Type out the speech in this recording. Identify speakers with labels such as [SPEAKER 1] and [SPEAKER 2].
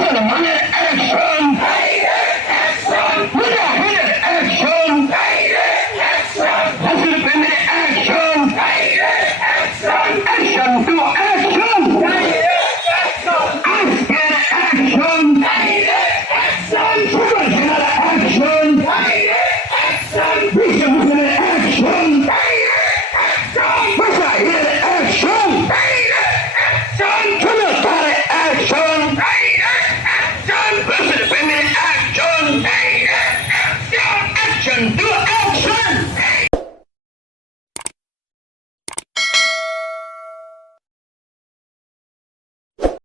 [SPEAKER 1] Son, my action. Shine!